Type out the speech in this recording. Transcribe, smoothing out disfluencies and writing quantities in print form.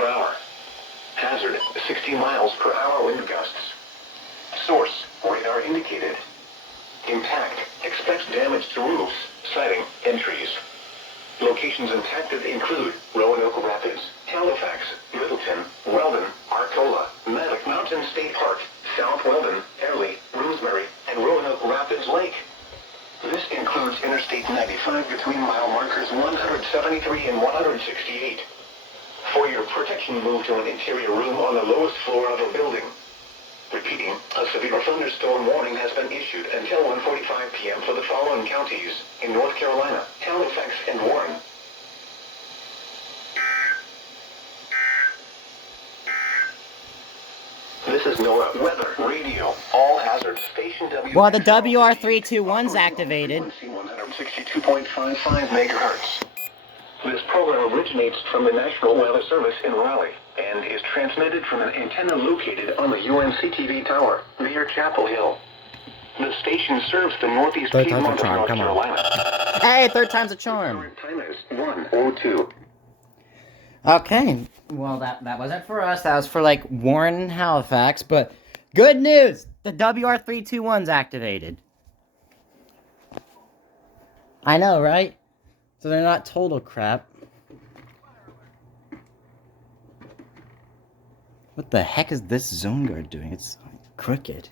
per hour. Hazard, 60 miles per hour wind gusts. Source, radar indicated. Impact, expects damage to roofs, siding, and trees. Locations impacted include Roanoke Rapids, Halifax, Littleton, Weldon, Arcola, Mattock Mountain State Park, South Weldon, Airlie, Rosemary, and Roanoke Rapids Lake. This includes Interstate 95 between mile markers 173 and 168. For your protection, move to an interior room on the lowest floor of a building. Repeating, a severe thunderstorm warning has been issued until 1:45 p.m. for the following counties in North Carolina, Halifax, and Warren. This is NOAA Weather Radio. All hazards station W. Well, the WR321's activated. 162.55 megahertz. This program originates from the National Weather Service in Raleigh and is transmitted from an antenna located on the UNC-TV tower near Chapel Hill. The station serves the northeast Piedmont of North Carolina. Hey, third time's a charm. Current time is 1:02. Okay, well, that wasn't for us. That was for, like, Warren and Halifax. But good news! The WR321's activated. I know, right? So they're not total crap. What the heck is this zone guard doing? It's crooked.